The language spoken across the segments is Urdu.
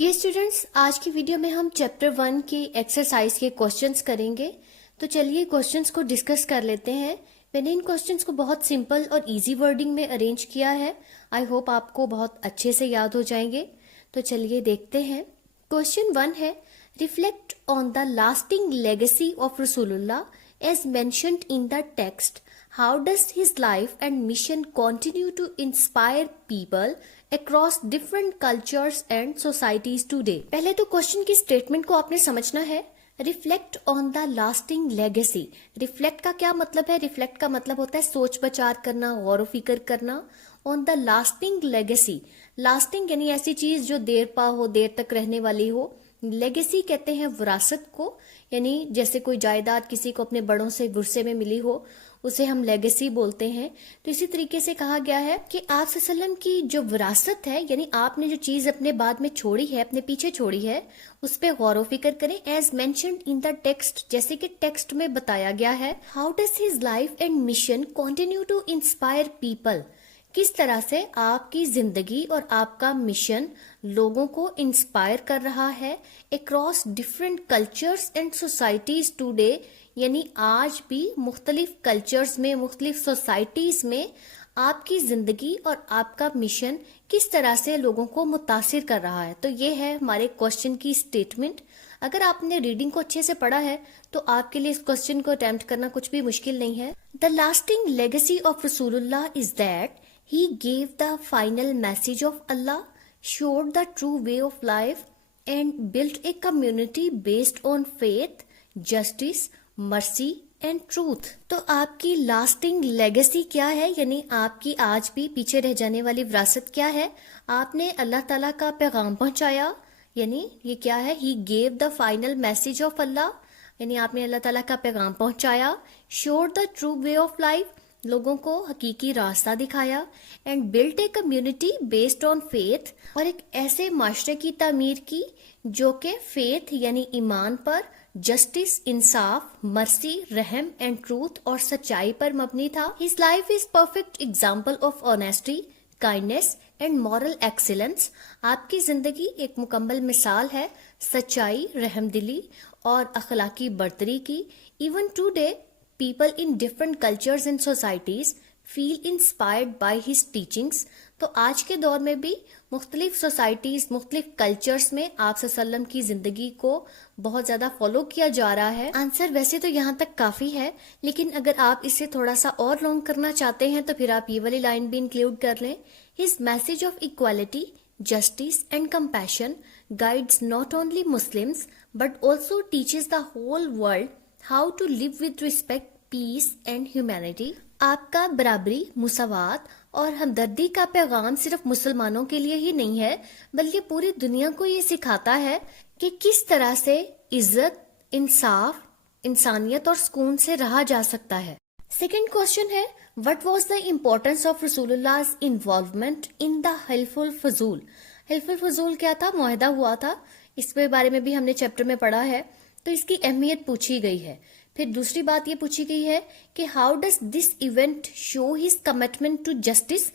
ڈیئر اسٹوڈینٹس، آج کی ویڈیو میں ہم چیپٹر 1 کی ایکسرسائز کے کوسچنس کریں گے. تو چلیے کوسچنس کو ڈسکس کر لیتے ہیں. میں نے ان کوسچنس کو بہت سمپل اور ایزی ورڈنگ میں ارینج کیا ہے. آئی ہوپ آپ کو بہت اچھے سے یاد ہو جائیں گے. تو چلیے دیکھتے ہیں. کوسچن 1 ہے، reflect on the lasting legacy of Rasul Allah as mentioned in the text. How does his life and mission continue to inspire people across different cultures and societies today؟ پہلے تو کوشچن کی اسٹیٹمنٹ کو آپ نے سمجھنا ہے. Reflect on the lasting legacy. Reflect کا کیا مطلب ہے؟ ریفلیکٹ کا مطلب ہوتا ہے سوچ بچار کرنا، غور و فکر کرنا. آن دا لاسٹنگ لیگیسی. لاسٹنگ یعنی ایسی چیز جو دیر پا ہو، دیر تک رہنے والی ہو. لیگیسی کہتے ہیں وراثت کو، یعنی جیسے کوئی جائیداد کسی کو اپنے بڑوں سے ورثے میں ملی ہو، اسے ہم لیگیسی بولتے ہیں. تو اسی طریقے سے کہا گیا ہے کہ آپ صلی اللہ علیہ وسلم کی جو وراثت ہے، یعنی آپ نے جو چیز اپنے بعد میں چھوڑی ہے، اپنے پیچھے چھوڑی ہے، اس پہ غور و فکر کریں. As mentioned in the text, جیسے کہ ٹیکسٹ میں بتایا گیا ہے. How does his life and mission continue to inspire people. کس طرح سے آپ کی زندگی اور آپ کا مشن لوگوں کو انسپائر کر رہا ہے across different cultures and societies today. یعنی آج بھی مختلف کلچرز میں، مختلف سوسائٹیز میں آپ کی زندگی اور آپ کا مشن کس طرح سے لوگوں کو متاثر کر رہا ہے. تو یہ ہے ہمارے کوسچن کی اسٹیٹمنٹ. اگر آپ نے ریڈنگ کو اچھے سے پڑھا ہے تو آپ کے لیے اس کوسچن کو اٹیمپٹ کرنا کچھ بھی مشکل نہیں ہے. دا lasting legacy of Rasul Allah is that he gave the final message of Allah, showed the true way of life, and built a community based on faith, justice, mercy and truth. تو آپ کی لاسٹنگ لیگیسی کیا ہے؟ یعنی آپ کی آج بھی پیچھے رہ جانے والی وراثت کیا ہے؟ آپ نے اللہ تعالیٰ کا پیغام پہنچایا. یعنی یہ کیا ہے؟ he gave the final message of Allah. یعنی آپ نے اللہ تعالیٰ کا پیغام پہنچایا. showed the true way of life. لوگوں کو حقیقی راستہ دکھایا. And built a community based on faith. اور ایک ایسے معاشرے کی تعمیر کی جو کہ فیتھ یعنی ایمان پر، جسٹس انصاف، مرسی رحم اینڈ ٹروتھ اور سچائی پر مبنی تھا. His life is perfect example of honesty, kindness and moral excellence. آپ کی زندگی ایک مکمل مثال ہے سچائی، رحم دلی اور اخلاقی برتری کی. Even today people in different cultures and societies feel inspired by his teachings. تو آج کے دور میں بھی مختلف سوسائٹیز، مختلف کلچرز میں آپ صلی اللہ علیہ وسلم کی زندگی کو بہت زیادہ فالو کیا جا رہا ہے. آنسر ویسے تو یہاں تک کافی ہے، لیکن اگر آپ اسے تھوڑا سا اور لانگ کرنا چاہتے ہیں تو پھر آپ یہ والی لائن بھی انکلوڈ کر لیں. His message of equality, justice and compassion guides not only Muslims but also teaches the whole world how to live with respect, peace and humanity. آپ کا برابری، مساوات اور ہمدردی کا پیغام صرف مسلمانوں کے لیے ہی نہیں ہے، بلکہ پوری دنیا کو یہ سکھاتا ہے کہ کس طرح سے عزت، انصاف، انسانیت اور سکون سے رہا جا سکتا ہے. سیکنڈ کوشچن ہے، what was the importance of رسول Allah's involvement in the حلف الفضول. حلف الفضول کیا تھا؟ معاہدہ ہوا تھا. اس کے بارے میں بھی ہم نے چیپٹر میں پڑھا ہے. تو اس کی اہمیت پوچھی گئی ہے. پھر دوسری بات یہ پوچھی گئی ہے کہ how does this event show his commitment to justice.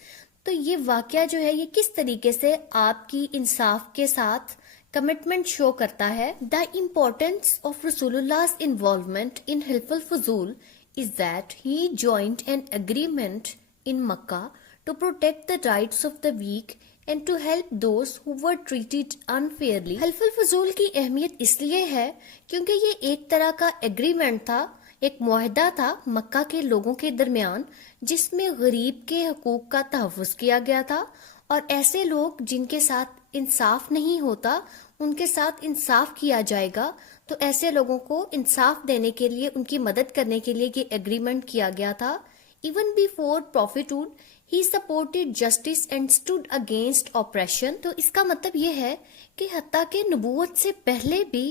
تو یہ واقعہ جو ہے یہ کس طریقے سے آپ کی انصاف کے ساتھ کمٹمنٹ شو کرتا ہے. The importance of Rasul Allah involvement in Hilf al-Fudul is that he joined an agreement in Mecca to protect the rights of the weak and to help those who were treated unfairly. حلف الفضول کی اہمیت اس لیے ہے کیونکہ یہ ایک طرح کا ایگریمنٹ تھا، ایک معاہدہ تھا مکہ کے لوگوں کے درمیان، جس میں غریب کے حقوق کا تحفظ کیا گیا تھا، اور ایسے لوگ جن کے ساتھ انصاف نہیں ہوتا ان کے ساتھ انصاف کیا جائے گا. تو ایسے لوگوں کو انصاف دینے کے لیے، ان کی مدد کرنے کے لیے یہ ایگریمنٹ کیا گیا تھا. Even before prophethood, he supported justice and stood against oppression. تو اس کا مطلب یہ ہے کہ حتیٰ کہ نبوت سے پہلے بھی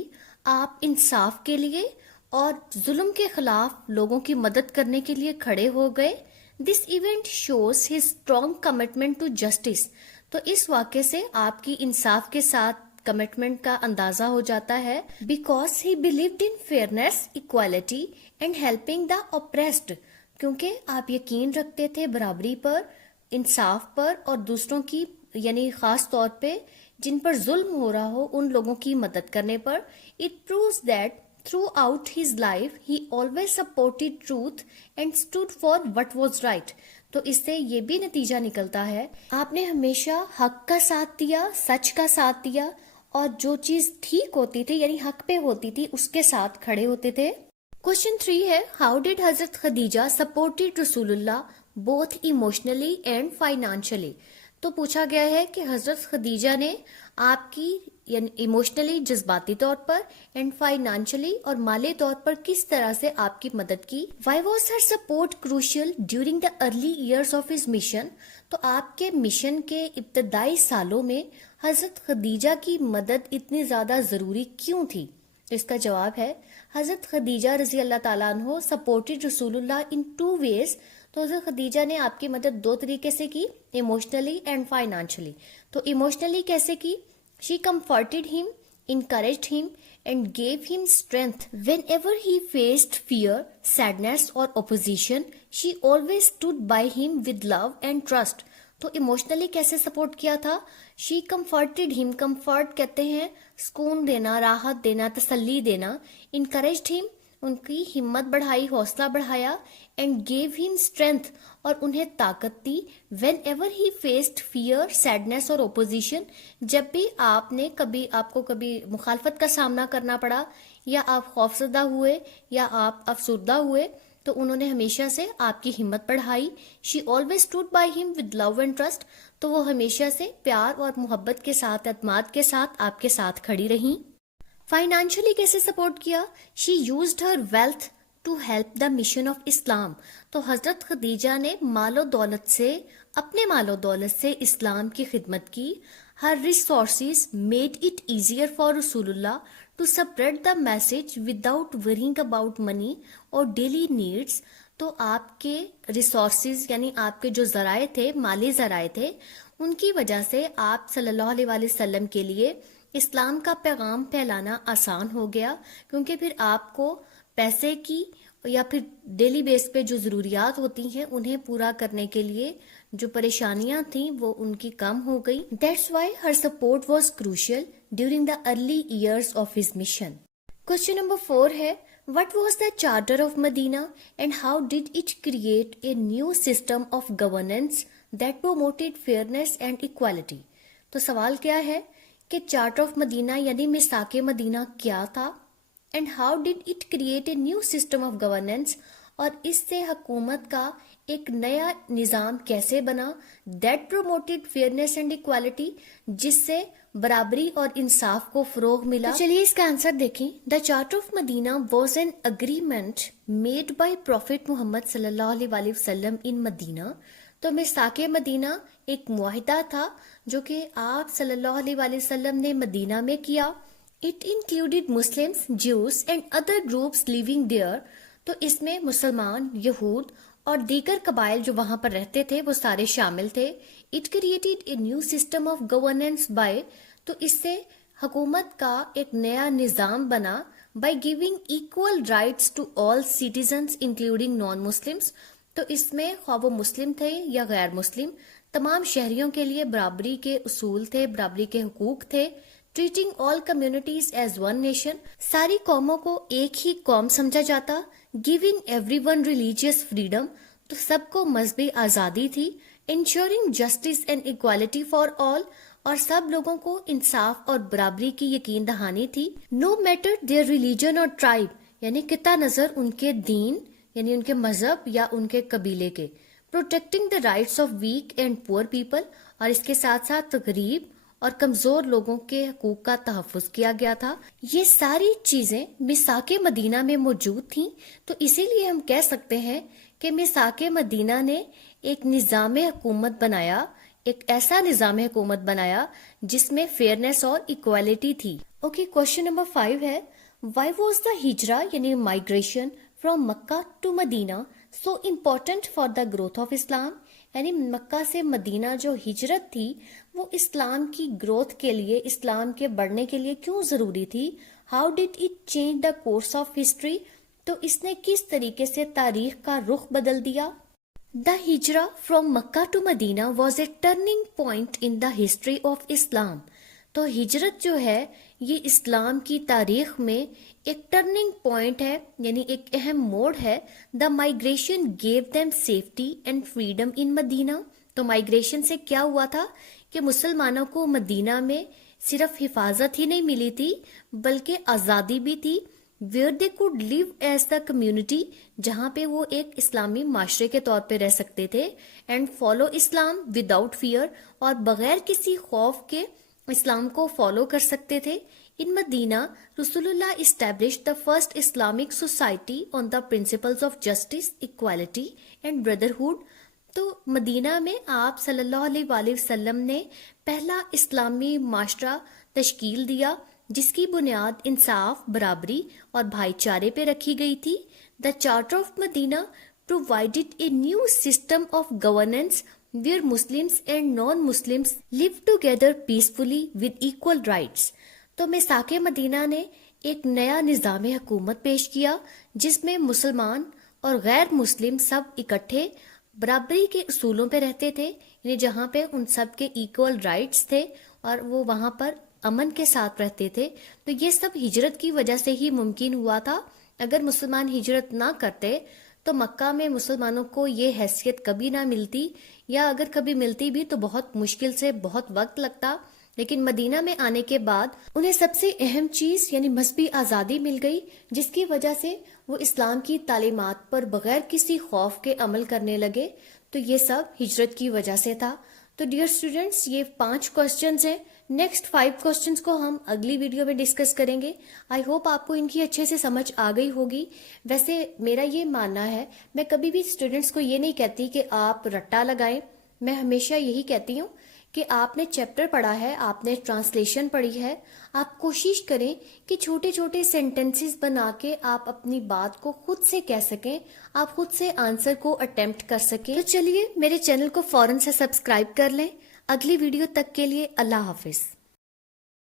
آپ انصاف کے لیے اور ظلم کے خلاف لوگوں کی مدد کرنے کے لیے کھڑے ہو گئے. This event shows his strong commitment to justice. تو اس واقعے سے آپ کی انصاف کے ساتھ کمٹمنٹ کا اندازہ ہو جاتا ہے. Because he believed in fairness, equality and helping the oppressed. کیونکہ آپ یقین رکھتے تھے برابری پر، انصاف پر اور دوسروں کی یعنی خاص طور پہ جن پر ظلم ہو رہا ہو ان لوگوں کی مدد کرنے پر. It proves that throughout his life he always supported truth and stood for what was right. تو اس سے یہ بھی نتیجہ نکلتا ہے آپ نے ہمیشہ حق کا ساتھ دیا, سچ کا ساتھ دیا, اور جو چیز ٹھیک ہوتی تھی یعنی حق پہ ہوتی تھی اس کے ساتھ کھڑے ہوتے تھے. Question 3 ہے How did حضرت خدیجہ supported رسول اللہ both emotionally and financially. تو پوچھا گیا ہے کہ حضرت خدیجہ نے آپ کی یعنی ایموشنلی جذباتی طور پر اینڈ فائنانشلی اور مالی طور پر کس طرح سے آپ کی مدد کی. Why was her support crucial during the early years of his mission. تو آپ کے مشن کے ابتدائی سالوں میں حضرت خدیجہ کی مدد اتنی زیادہ ضروری کیوں تھی؟ تو اس کا جواب ہے حضرت خدیجہ رضی اللہ تعالیٰ عنہ سپورٹڈ رسول اللہ ان 2 ways. تو حضرت خدیجہ نے آپ کی مدد 2 طریقے سے کی, ایموشنلی اینڈ فائنانشلی. تو ایموشنلی کیسے کی؟ She comforted him, encouraged him and gave him strength. Whenever he faced fear, sadness or opposition, she always stood by him with love and trust. تو ایموشنلی کیسے سپورٹ کیا تھا؟ شی کمفرٹڈ ہم, کمفرٹ کہتے ہیں سکون دینا, راحت دینا, تسلی دینا. انکریجڈ ہم, ان کی ہمت بڑھائی, حوصلہ بڑھایا. اینڈ گیو ہم اسٹرینتھ, اور انہیں طاقت دی. Whenever he faced fear, sadness اور اپوزیشن, جب بھی آپ کو کبھی مخالفت کا سامنا کرنا پڑا یا آپ خوفزدہ ہوئے یا آپ افسردہ ہوئے تو انہوں نے ہمیشہ سے آپ کی ہمت بڑھائی. شی آلویز اسٹوڈ بائی ہم ود لو اینڈ ٹرسٹ. تو وہ ہمیشہ سے پیار اور محبت کے ساتھ, اعتماد کے ساتھ آپ کے ساتھ کھڑی رہیں. فائنانشلی کیسے سپورٹ کیا؟ She used her wealth to help the mission of Islam. تو حضرت خدیجہ نے اپنے مال و دولت سے اسلام کی خدمت کی. Her resources made it easier for Rasul Allah to spread the message without worrying about money اور ڈیلی نیڈس. تو آپ کے ریسورسز یعنی آپ کے جو ذرائع تھے, مالی ذرائع تھے, ان کی وجہ سے آپ صلی اللہ علیہ وآلہ وسلم کے لیے اسلام کا پیغام پھیلانا آسان ہو گیا, کیونکہ پھر آپ کو پیسے کی یا پھر ڈیلی بیس پہ جو ضروریات ہوتی ہیں انہیں پورا کرنے کے لیے جو پریشانیاں تھیں وہ ان کی کم ہو گئی. That's why her support was crucial during the early years of his mission. Question number 4 ہے What was the Charter of Medina and how did it create a new system of governance that promoted fairness and equality. تو سوال کیا ہے کہ چارٹر آف مدینہ یعنی میثاق مدینہ کیا تھا and how did it create a new system of governance, اور اس سے حکومت کا ایک نیا نظام کیسے بنا that promoted fairness and equality, جس سے برابری اور انصاف کو فروغ ملا. تو چلیے اس کا آنسر دیکھیں. The charter of Medina was an agreement made by prophet Muhammad صلی اللہ علیہ وآلہ وسلم ان مدینہ. تو میثاق مدینہ ایک معاہدہ تھا جو کہ آپ صلی اللہ علیہ وآلہ وسلم نے مدینہ میں کیا. It included Muslims, Jews and other groups living there. تو اس میں مسلمان, یہود اور دیگر قبائل جو وہاں پر رہتے تھے وہ سارے شامل تھے. It created a new system of governance by, تو اس سے حکومت کا ایک نیا نظام بنا by giving equal rights to all citizens including non-Muslims. تو اس میں خواہ وہ مسلم تھے یا غیر مسلم, تمام شہریوں کے لیے برابری کے اصول تھے, برابری کے حقوق تھے. ٹریٹنگ آل کمیونٹیز ایز ون نیشن, ساری قوموں کو ایک ہی قوم سمجھا جاتا. Giving every one religious freedom, تو سب کو مذہبی آزادی تھی. Ensuring justice and equality for all, اور سب لوگوں کو انصاف اور برابری کی یقین دہانی تھی. نو میٹر دیئر ریلیجن اور ٹرائب, یعنی قطع نظر ان کے دین یعنی ان کے مذہب یا ان کے قبیلے کے. Protecting the rights of weak and poor people, اور اس کے ساتھ ساتھ غریب اور کمزور لوگوں کے حقوق کا تحفظ کیا گیا تھا. یہ ساری چیزیں میثاق مدینہ میں موجود تھیں. تو اسی لیے ہم کہہ سکتے ہیں کہ میثاق مدینہ نے ایک نظام حکومت بنایا, ایک ایسا نظام حکومت بنایا جس میں فیئرنیس اور ایکوالٹی تھی. اوکے, کوشچن نمبر 5 ہے وائی واز دا ہجرہ یعنی migration from Mecca to Medina so important for the growth of Islam. یعنی مکہ سے مدینہ جو ہجرت تھی وہ اسلام کی گروتھ کے لیے, اسلام کے بڑھنے کے لیے کیوں ضروری تھی. How did it change the course of history, تو اس نے کس طریقے سے تاریخ کا رخ بدل دیا. The Hijra from Mecca to Medina was a turning point in the history of Islam. تو ہجرت جو ہے یہ اسلام کی تاریخ میں ایک ٹرننگ پوائنٹ ہے، یعنی ایک اہم موڑ ہے۔ The migration gave them safety and freedom in Medina. تو مائگریشن سے کیا ہوا تھا کہ مسلمانوں کو مدینہ میں صرف حفاظت ہی نہیں ملی تھی بلکہ آزادی بھی تھی، where they could live as the community، جہاں پہ وہ ایک اسلامی معاشرے کے طور پہ رہ سکتے تھے، and follow Islam without fear، اور بغیر کسی خوف کے اسلام کو فالو کر سکتے تھے۔ ان مدینہ رسول اللہ established the first Islamic society on the principles of justice, equality and brotherhood۔ تو مدینہ میں آپ صلی اللہ علیہ وآلہ وسلم نے پہلا اسلامی معاشرہ تشکیل دیا جس کی بنیاد انصاف، برابری اور بھائی چارے پہ رکھی گئی تھی۔ The charter of Medina provided a new system of governance where Muslims and non-Muslims live together peacefully with equal rights۔ تو میثاق مدینہ نے ایک نیا نظام حکومت پیش کیا جس میں مسلمان اور غیر مسلم سب اکٹھے برابری کے اصولوں پہ رہتے تھے، یعنی جہاں پہ ان سب کے ایکول رائٹس تھے اور وہ وہاں پر امن کے ساتھ رہتے تھے۔ تو یہ سب ہجرت کی وجہ سے ہی ممکن ہوا تھا۔ اگر مسلمان ہجرت نہ کرتے تو مکہ میں مسلمانوں کو یہ حیثیت کبھی نہ ملتی، یا اگر کبھی ملتی بھی تو بہت مشکل سے بہت وقت لگتا۔ لیکن مدینہ میں آنے کے بعد انہیں سب سے اہم چیز یعنی مذہبی آزادی مل گئی، جس کی وجہ سے وہ اسلام کی تعلیمات پر بغیر کسی خوف کے عمل کرنے لگے۔ تو یہ سب ہجرت کی وجہ سے تھا۔ تو ڈیئر اسٹوڈینٹس، یہ 5 کوسچنز ہیں۔ نیکسٹ 5 کوسچنز کو ہم اگلی ویڈیو میں ڈسکس کریں گے۔ آئی ہوپ آپ کو ان کی اچھے سے سمجھ آ گئی ہوگی۔ ویسے میرا یہ ماننا ہے، میں کبھی بھی اسٹوڈینٹس کو یہ نہیں کہتی کہ آپ رٹا لگائیں، میں ہمیشہ یہی کہتی ہوں کہ آپ نے چیپٹر پڑھا ہے، آپ نے ٹرانسلیشن پڑھی ہے، آپ کوشش کریں کہ چھوٹے چھوٹے سینٹنسز بنا کے آپ اپنی بات کو خود سے کہہ سکیں، آپ خود سے آنسر کو اٹیمپٹ کر سکیں۔ تو چلیے میرے چینل کو فوراً سے سبسکرائب کر لیں۔ اگلی ویڈیو تک کے لیے اللہ حافظ۔